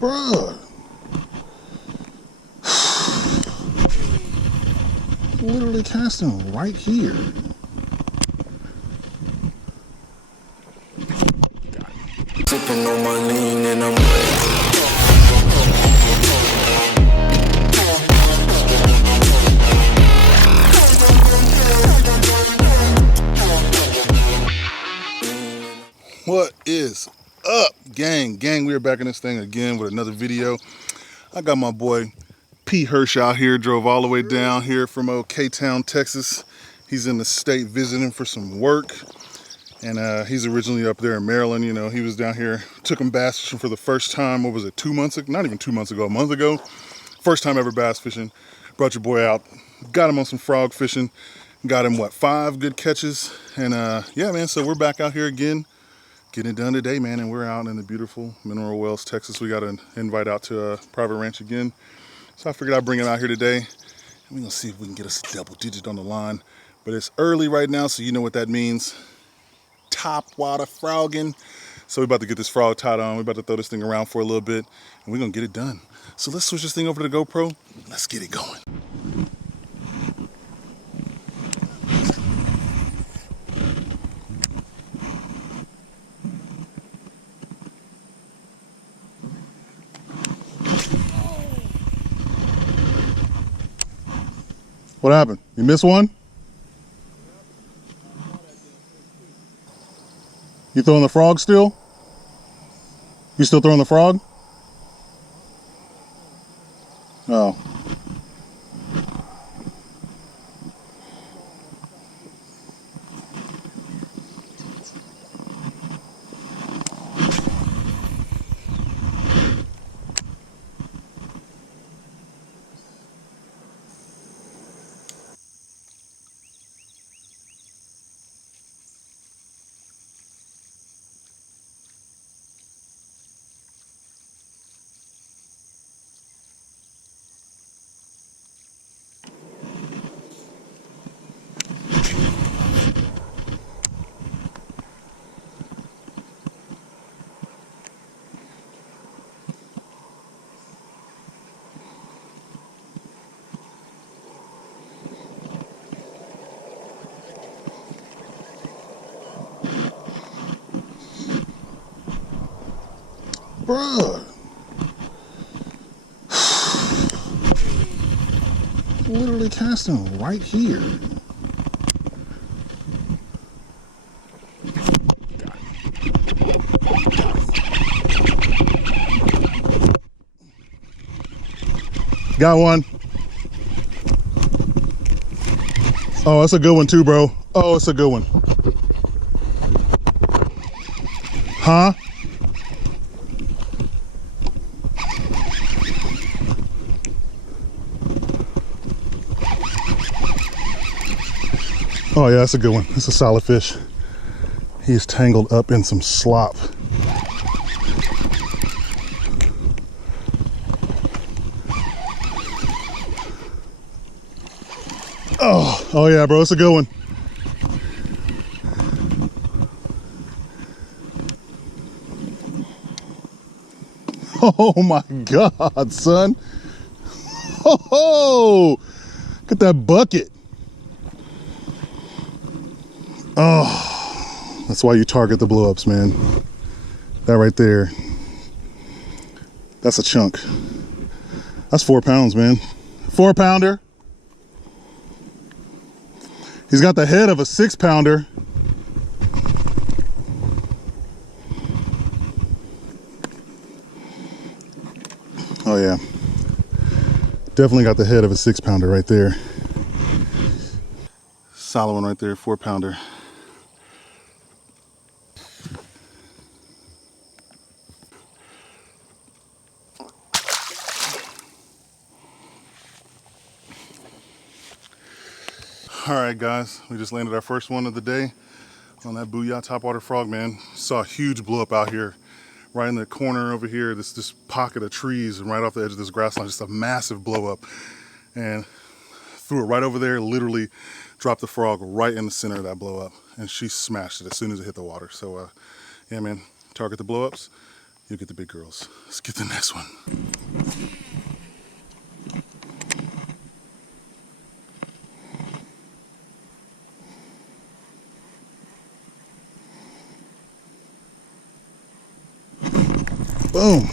Bruh. Literally casting right here. Sipping on my lean and I'm What is up, gang? We are back in this thing again with another video. I got my boy P. Hirsch out here, drove all the way down here from K-Town, Texas. He's in the state visiting for some work. And he's originally up there in Maryland. You know, he was down here, took him bass fishing for the first time, what was it, 2 months ago? Not even 2 months ago, a month ago. First time ever bass fishing. Brought your boy out, got him on some frog fishing. Got him, what, 5 good catches. And yeah, man, so we're back out here again. Getting it done today, man, and we're out in the beautiful Mineral Wells, Texas. We got an invite out to a private ranch again. So I figured I'd bring it out here today. And we're gonna see if we can get us a double digit on the line. But it's early right now, so you know what that means. Top water frogging. So we're about to get this frog tied on. We're about to throw this thing around for a little bit, and we're gonna get it done. So let's switch this thing over to the GoPro. Let's get it going. What happened? You missed one? You throwing the frog still? You still throwing the frog? Oh. Bruh. Literally casting right here. Got one. Oh, that's a good one too, bro. Oh, it's a good one. Huh? Oh yeah, that's a good one. That's a solid fish. He's tangled up in some slop. Oh yeah, bro, it's a good one. Oh my God, son. Oh, look at that bucket. Oh, that's why you target the blow-ups, man. That right there. That's a chunk. That's 4 pounds, man. 4-pounder. He's got the head of a 6-pounder. Oh yeah. Definitely got the head of a 6-pounder right there. Solid one right there, 4-pounder. All right, guys, we just landed our first one of the day on that Booyah topwater frog, man. Saw a huge blow up out here, right in the corner over here, this pocket of trees, and right off the edge of this grass line, just a massive blow up. And threw it right over there, literally dropped the frog right in the center of that blow up, and she smashed it as soon as it hit the water. So yeah, man, target the blow ups. You'll get the big girls. Let's get the next one. Boom.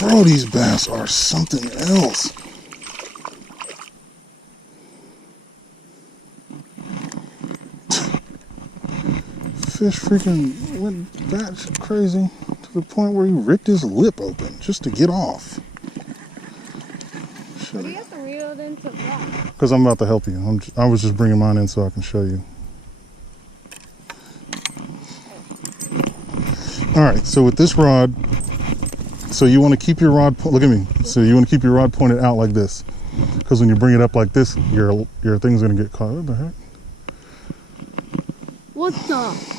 Bro, these bass are something else. Fish freaking went batshit crazy to the point where he ripped his lip open just to get off. Why do you have to reel it into that? Because I'm about to help you. I was just bringing mine in so I can show you. All right, so with this rod, so you want to keep your rod, look at me. So you want to keep your rod pointed out like this. Because when you bring it up like this, your thing's going to get caught. What the heck? What the?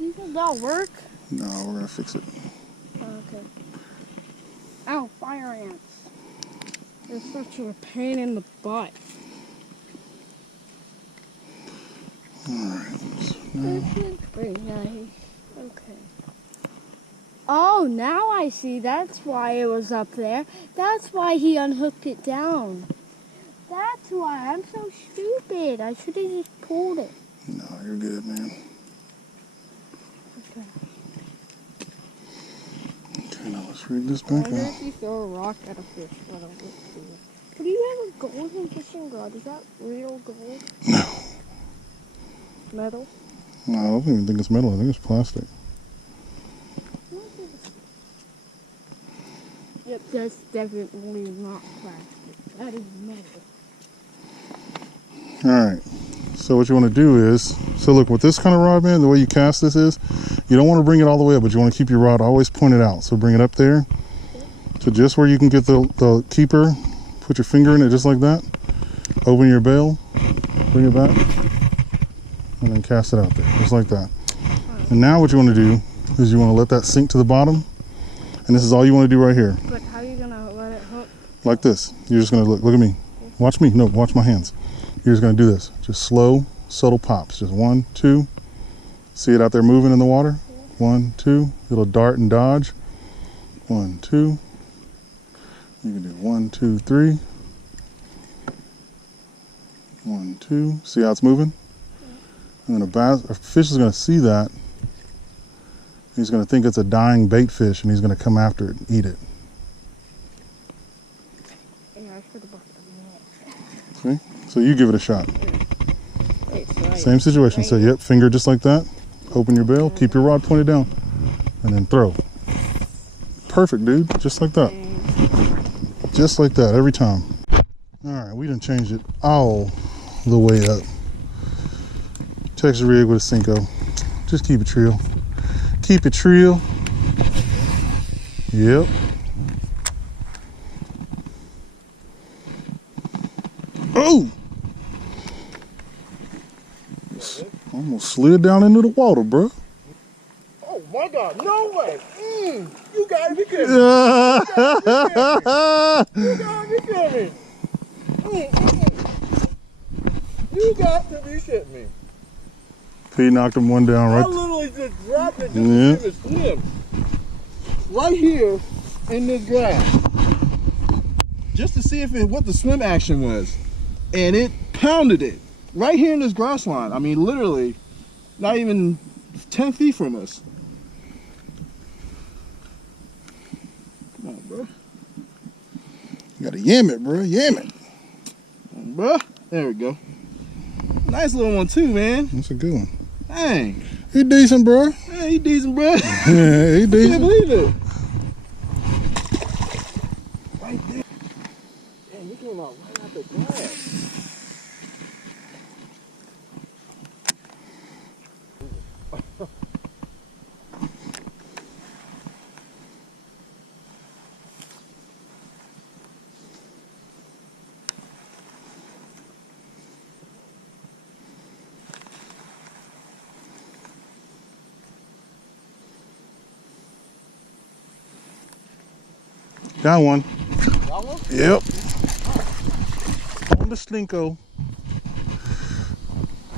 You think that'll work? No, we're going to fix it. Oh, okay. Ow, fire ants. They're such a pain in the butt. Alright. This is pretty nice. Okay. Oh, now I see. That's why it was up there. That's why he unhooked it down. That's why. I'm so stupid. I should have just pulled it. No, you're good, man. Okay. Okay, now let's read this I back wonder out. if you throw a rock at a fish, what'll it do? But you have a golden fishing rod. Is that real gold? No. Metal? No, I don't even think it's metal. I think it's plastic. Yep, that's definitely not plastic. That is metal. Alright. So what you want to do is, so look, with this kind of rod, man, the way you cast this is, you don't want to bring it all the way up, but you want to keep your rod always pointed out. So bring it up there to just where you can get the keeper. Put your finger in it just like that. Open your bail, bring it back, and then cast it out there, just like that. And now what you want to do is you want to let that sink to the bottom. And this is all you want to do right here. But how are you going to let it hook? Like this. You're just going to look at me. Watch me. No, watch my hands. You're just going to do this. Just slow, subtle pops. Just 1, 2. See it out there moving in the water? 1, 2. It'll dart and dodge. 1, 2. You can do 1, 2, 3. 1, 2. See how it's moving? And then a fish is going to see that. He's going to think it's a dying bait fish, and he's going to come after it and eat it. Yeah, I should have bought the net. See? So you give it a shot. Wait, so Same situation. So, yep, finger just like that. Open your bail. Keep your rod pointed down. And then throw. Perfect, dude. Just like that. Just like that, every time. All right, we done changed it all the way up. Texas rig with a Cinco. Just keep it real. Keep it real. Yep. Oh! Almost slid down into the water, bro. Oh my God, no way! You gotta be kidding me! You gotta be kidding me! You got to be shitting me! P knocked him one down I right. literally just dropped it just to see it swim. Right here in this grass. Just to see what the swim action was. And it pounded it. Right here in this grass line. I mean, literally, not even 10 feet from us. Come on, bro. You gotta yam it, bro. Yam it. Bro, there we go. Nice little one too, man. That's a good one. Dang. He decent, bro. Yeah, he decent, bro. Yeah, he Can't decent. believe it. Right there. Damn, you came out right out the grass. Got one. Got one? Yep. On the Slinko.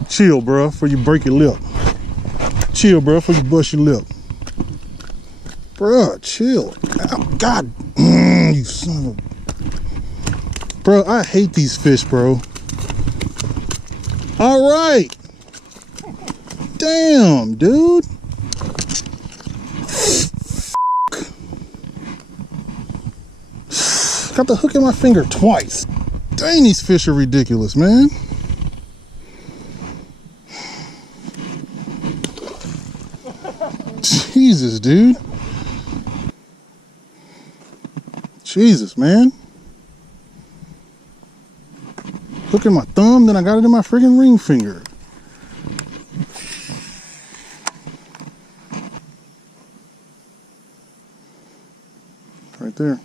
Chill, bro, before you break your lip. Chill, bro, before you bust your lip. Bruh, chill. Ow, God, you son of a... Bro, I hate these fish, bro. All right. Damn, dude. Got the hook in my finger twice. Dang, these fish are ridiculous, man. Jesus, dude. Jesus, man. Hook in my thumb, then I got it in my freaking ring finger. Right there.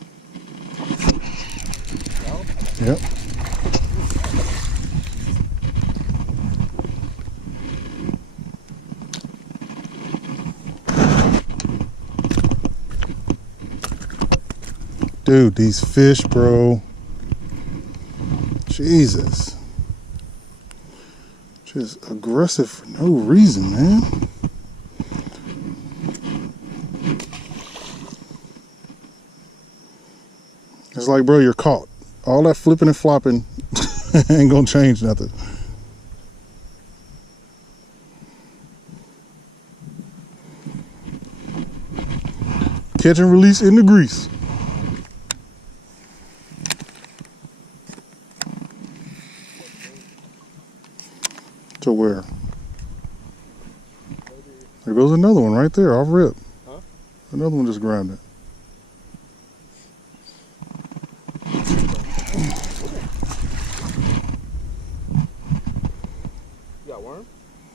Yep. Dude, these fish, bro. Jesus. Just aggressive for no reason, man. It's like, bro, you're caught. All that flipping and flopping ain't gonna change nothing. Catch and release in the grease. To where? There goes another one right there, off rip. Huh? Another one just grabbed it. You got worm?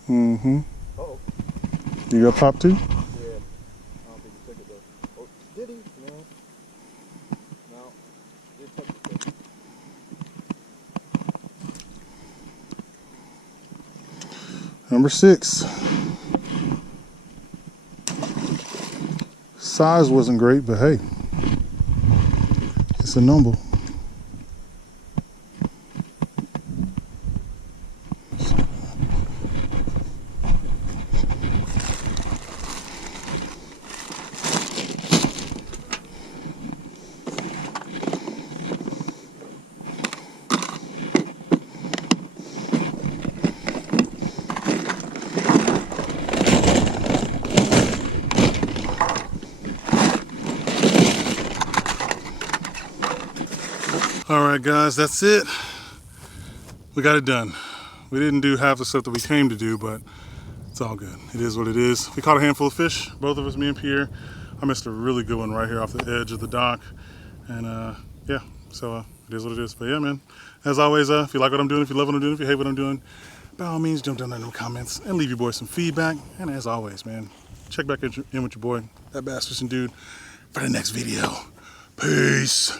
Mm-hmm. Uh-oh. You got pop too? Yeah. I don't think he took it though. Oh, did he? No. No. Did touch it though. Number 6. Size wasn't great, but hey, it's a number. All right, guys, that's it. We got it done. We didn't do half the stuff that we came to do, but it's all good. It is what it is. We caught a handful of fish, both of us, me and Pierre. I missed a really good one right here off the edge of the dock. And yeah, so it is what it is. But yeah, man, as always, if you like what I'm doing, if you love what I'm doing, if you hate what I'm doing, by all means, jump down there in the comments and leave your boy some feedback. And as always, man, check back in with your boy, that Bass Fishing Dude, for the next video. Peace.